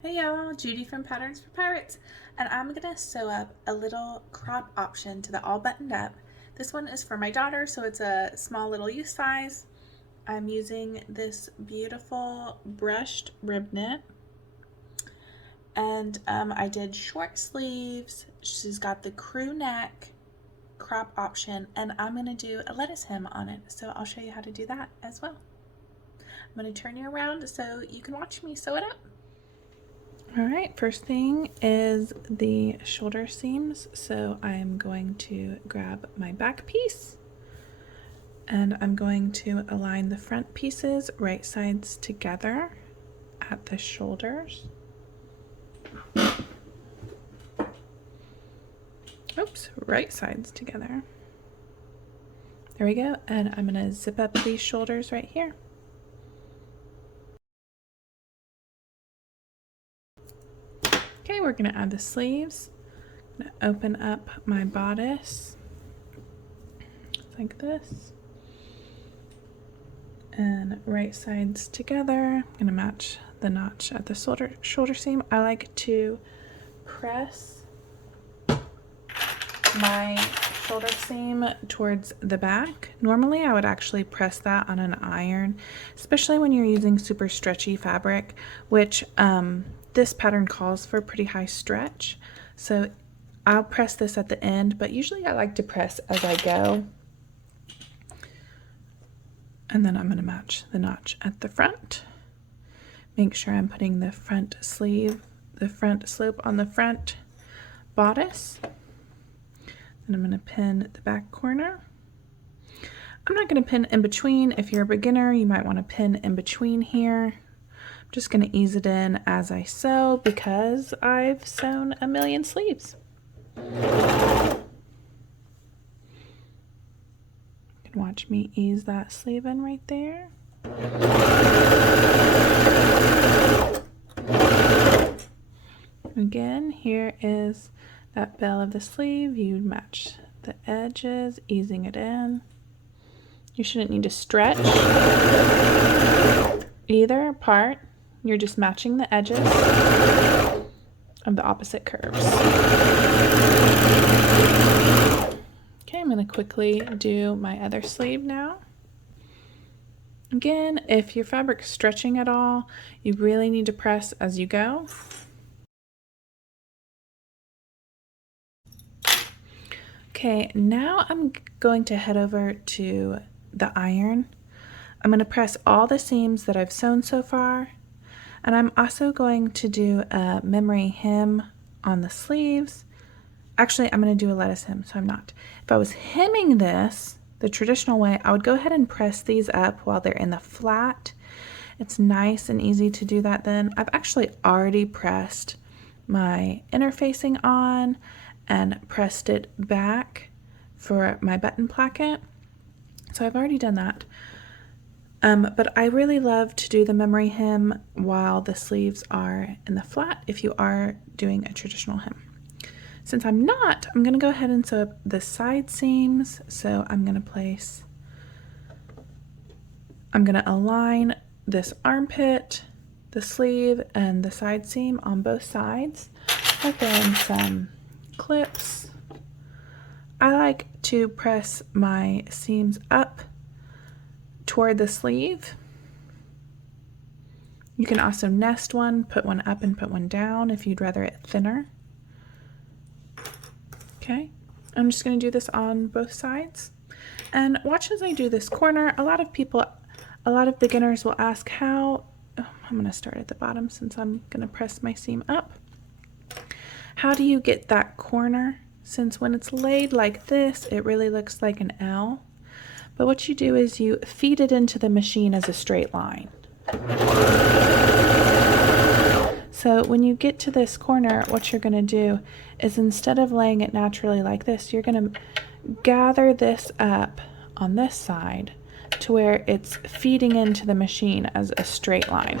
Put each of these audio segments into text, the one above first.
Hey y'all, Judy from Patterns for Pirates, and I'm gonna sew up a little crop option to the all buttoned up. This one is for my daughter, so it's a small little youth size. I'm using this beautiful brushed rib knit, and I did short sleeves. She's got the crew neck crop option, and I'm gonna do a lettuce hem on it, so I'll show you how to do that as well. I'm gonna turn you around so you can watch me sew it up. All right, first thing is the shoulder seams. So I'm going to grab my back piece and I'm going to align the front pieces right sides together at the shoulders. Oops, right sides together. There we go. And I'm gonna zip up these shoulders right here. Okay, we're gonna add the sleeves. I'm gonna open up my bodice like this. And right sides together. I'm gonna match the notch at the shoulder seam. I like to press my shoulder seam towards the back. Normally I would actually press that on an iron, especially when you're using super stretchy fabric, which this pattern calls for pretty high stretch. So I'll press this at the end, but usually I like to press as I go. And then I'm going to match the notch at the front. Make sure I'm putting the front sleeve, the front slope on the front bodice. And I'm going to pin the back corner. I'm not going to pin in between. If you're a beginner, you might want to pin in between here. I'm just going to ease it in as I sew because I've sewn a million sleeves. You can watch me ease that sleeve in right there. Again, here is that bell of the sleeve. You match the edges, easing it in. You shouldn't need to stretch either part. You're just matching the edges of the opposite curves. Okay, I'm going to quickly do my other sleeve now. Again, if your fabric's stretching at all, you really need to press as you go. Okay, now I'm going to head over to the iron. I'm going to press all the seams that I've sewn so far, and I'm also going to do a memory hem on the sleeves. Actually, I'm going to do a lettuce hem, so I'm not. If I was hemming this the traditional way, I would go ahead and press these up while they're in the flat. It's nice and easy to do that then. I've actually already pressed my interfacing on and pressed it back for my button placket. So I've already done that. But I really love to do the memory hem while the sleeves are in the flat if you are doing a traditional hem. Since I'm not, I'm going to go ahead and sew up the side seams. So I'm going to align this armpit, the sleeve, and the side seam on both sides. I'll throw in some clips. I like to press my seams up toward the sleeve. You can also nest one, put one up and put one down if you'd rather it thinner. Okay, I'm just going to do this on both sides. And watch as I do this corner. A lot of beginners will ask how, I'm going to start at the bottom since I'm going to press my seam up. How do you get that corner? Since when it's laid like this, it really looks like an L. But what you do is you feed it into the machine as a straight line. So when you get to this corner, what you're going to do is instead of laying it naturally like this, you're going to gather this up on this side to where it's feeding into the machine as a straight line.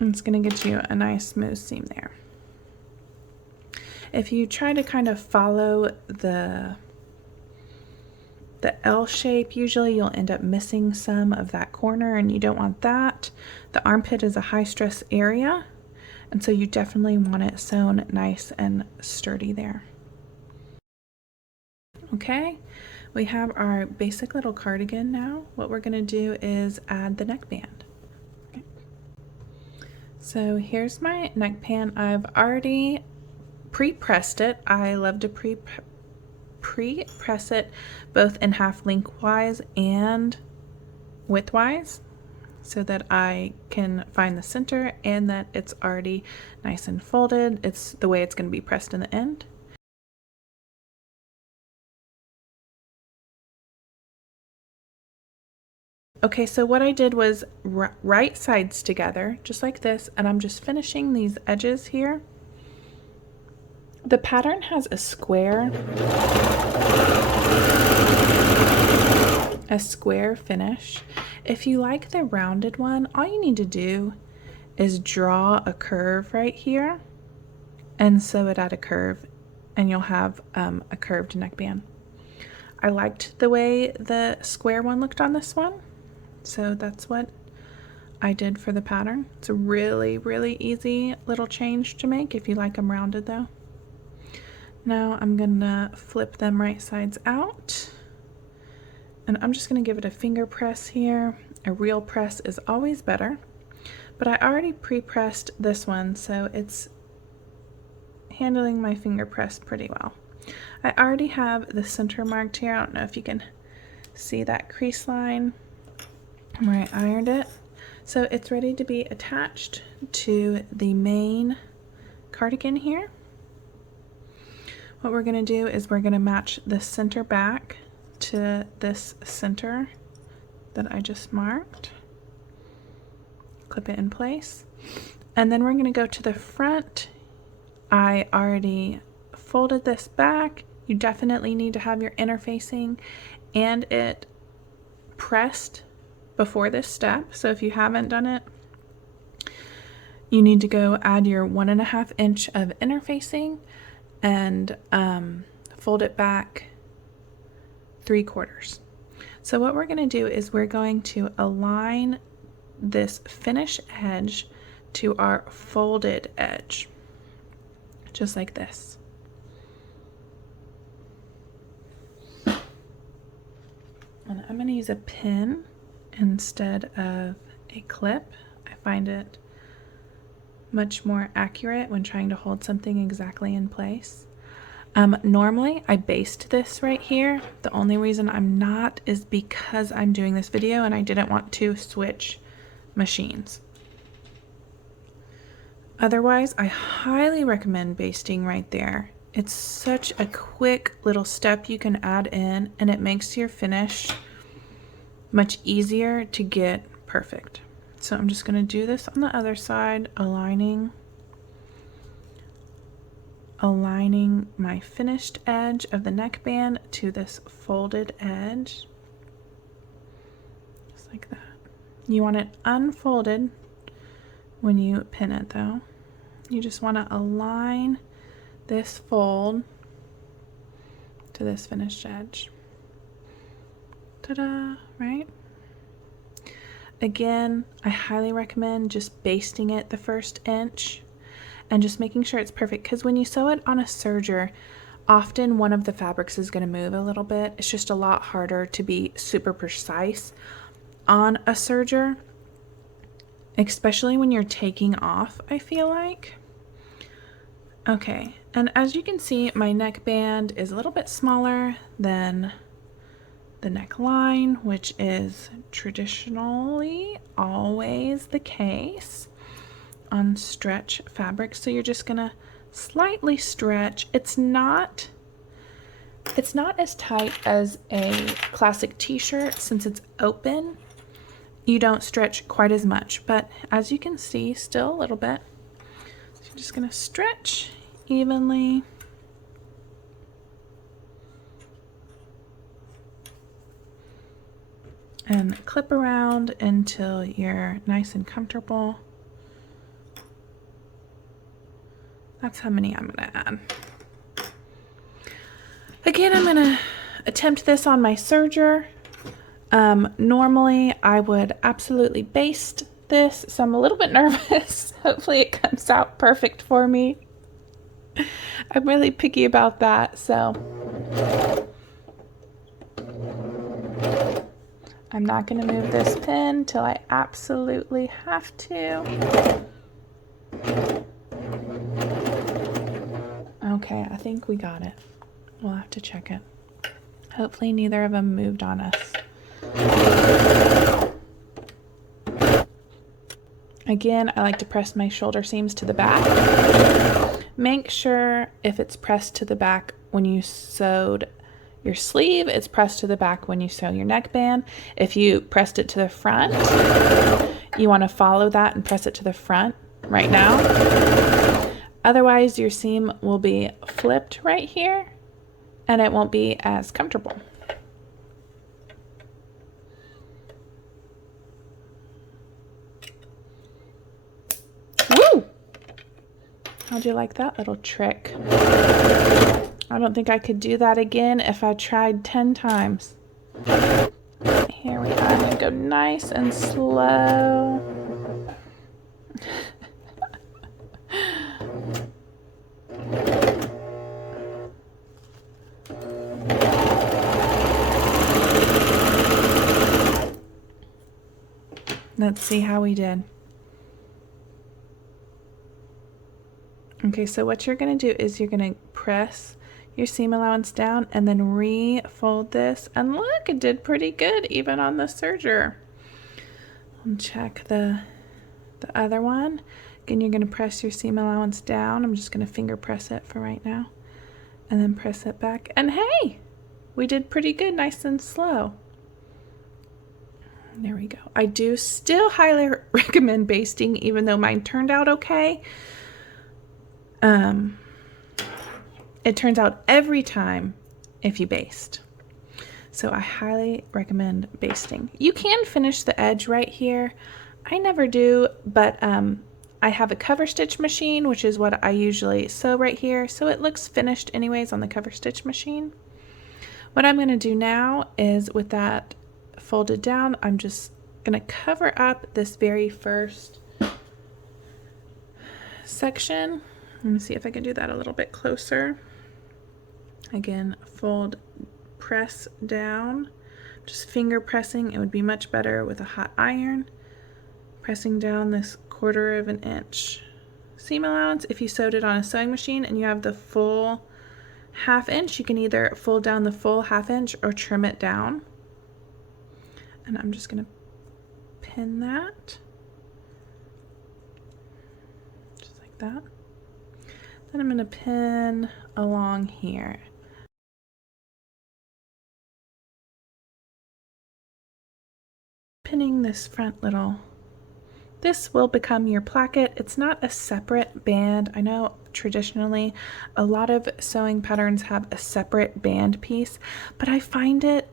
And it's going to get you a nice smooth seam there. If you try to kind of follow the the L shape, usually you'll end up missing some of that corner and you don't want that. The armpit is a high stress area, and so you definitely want it sewn nice and sturdy there. Okay, we have our basic little cardigan now. What we're going to do is add the neckband. Okay. So here's my neckband. I've already pre-pressed it. I love to pre-press it both in half lengthwise and widthwise so that I can find the center and that it's already nice and folded. It's the way it's going to be pressed in the end. Okay, so what I did was right sides together, just like this, and I'm just finishing these edges here. The pattern has a square finish. If you like the rounded one, all you need to do is draw a curve right here and sew it at a curve, and you'll have a curved neckband. I liked the way the square one looked on this one, so that's what I did for the pattern. It's a really, really easy little change to make if you like them rounded though. Now I'm gonna flip them right sides out, and I'm just gonna give it a finger press here. A real press is always better, but I already pre-pressed this one, so it's handling my finger press pretty well. I already have the center marked here. I don't know if you can see that crease line where I ironed it. So it's ready to be attached to the main cardigan here. What we're going to do is we're going to match the center back to this center that I just marked. Clip it in place. And then we're going to go to the front. I already folded this back. You definitely need to have your interfacing and it pressed before this step. So if you haven't done it, you need to go add your 1.5 inch of interfacing and fold it back 3/4. So what we're going to do is we're going to align this finish edge to our folded edge, just like this. And I'm going to use a pin instead of a clip. I find it much more accurate when trying to hold something exactly in place. Normally I baste this right here. The only reason I'm not is because I'm doing this video and I didn't want to switch machines. Otherwise, I highly recommend basting right there. It's such a quick little step you can add in, and it makes your finish much easier to get perfect. So I'm just going to do this on the other side, aligning my finished edge of the neckband to this folded edge, just like that. You want it unfolded when you pin it though. You just want to align this fold to this finished edge. Ta-da, right? Again, I highly recommend just basting it the first inch and just making sure it's perfect, because when you sew it on a serger, often one of the fabrics is going to move a little bit. It's just a lot harder to be super precise on a serger, especially when you're taking off, I feel like. Okay, and as you can see, my neckband is a little bit smaller than the neckline, which is traditionally always the case on stretch fabric. So you're just gonna slightly stretch. It's not as tight as a classic t-shirt. Since it's open, you don't stretch quite as much, but as you can see, still a little bit. So you're just gonna stretch evenly. And clip around until you're nice and comfortable. That's how many I'm gonna add. Again, I'm gonna attempt this on my serger. Normally I would absolutely baste this, so I'm a little bit nervous. Hopefully it comes out perfect for me. I'm really picky about that, so I'm not going to move this pin till I absolutely have to. Okay, I think we got it. We'll have to check it. Hopefully neither of them moved on us. Again, I like to press my shoulder seams to the back. Make sure if it's pressed to the back when you sewed your sleeve, it's pressed to the back when you sew your neckband. If you pressed it to the front, you want to follow that and press it to the front right now. Otherwise, your seam will be flipped right here and it won't be as comfortable. Woo! How'd you like that little trick? I don't think I could do that again if I tried 10 times. Here we are. I'm going to go nice and slow. Let's see how we did. Okay, so what you're going to do is you're going to press your seam allowance down and then refold this. And look, it did pretty good even on the serger. I'll check the other one. Again, you're going to press your seam allowance down. I'm just going to finger press it for right now. And then press it back. And hey, we did pretty good, nice and slow. There we go. I do still highly recommend basting, even though mine turned out okay. It turns out every time if you baste. So I highly recommend basting. You can finish the edge right here. I never do, but I have a cover stitch machine, which is what I usually sew right here. So it looks finished anyways on the cover stitch machine. What I'm going to do now is with that folded down, I'm just going to cover up this very first section. Let me see if I can do that a little bit closer. Again, fold, press down, just finger pressing. It would be much better with a hot iron. Pressing down this 1/4 of an inch seam allowance. If you sewed it on a sewing machine and you have the full 1/2 inch, you can either fold down the full 1/2 inch or trim it down. And I'm just going to pin that, just like that. Then I'm going to pin along here. Pinning this front little, this will become your placket. It's not a separate band. I know traditionally a lot of sewing patterns have a separate band piece, but I find it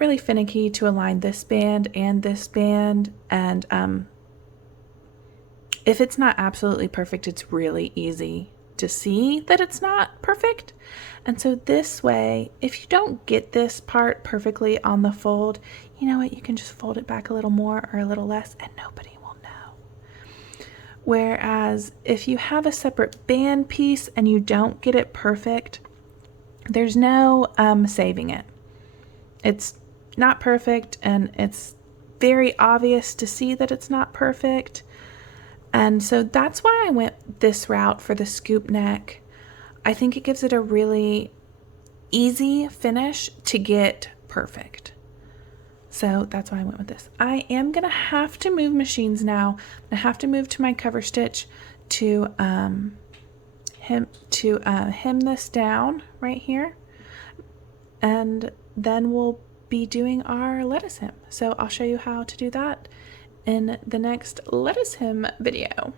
really finicky to align this band and this band, and if it's not absolutely perfect, it's really easy to see that it's not perfect. And so this way, if you don't get this part perfectly on the fold, you know what, you can just fold it back a little more or a little less and nobody will know. Whereas if you have a separate band piece and you don't get it perfect, there's no saving it. It's not perfect and it's very obvious to see that it's not perfect. And so that's why I went this route for the scoop neck. I think it gives it a really easy finish to get perfect. So that's why I went with this. I am going to have to move machines now. I have to move to my cover stitch to hem this down right here. And then we'll be doing our lettuce hem. So I'll show you how to do that in the next lettuce hem video.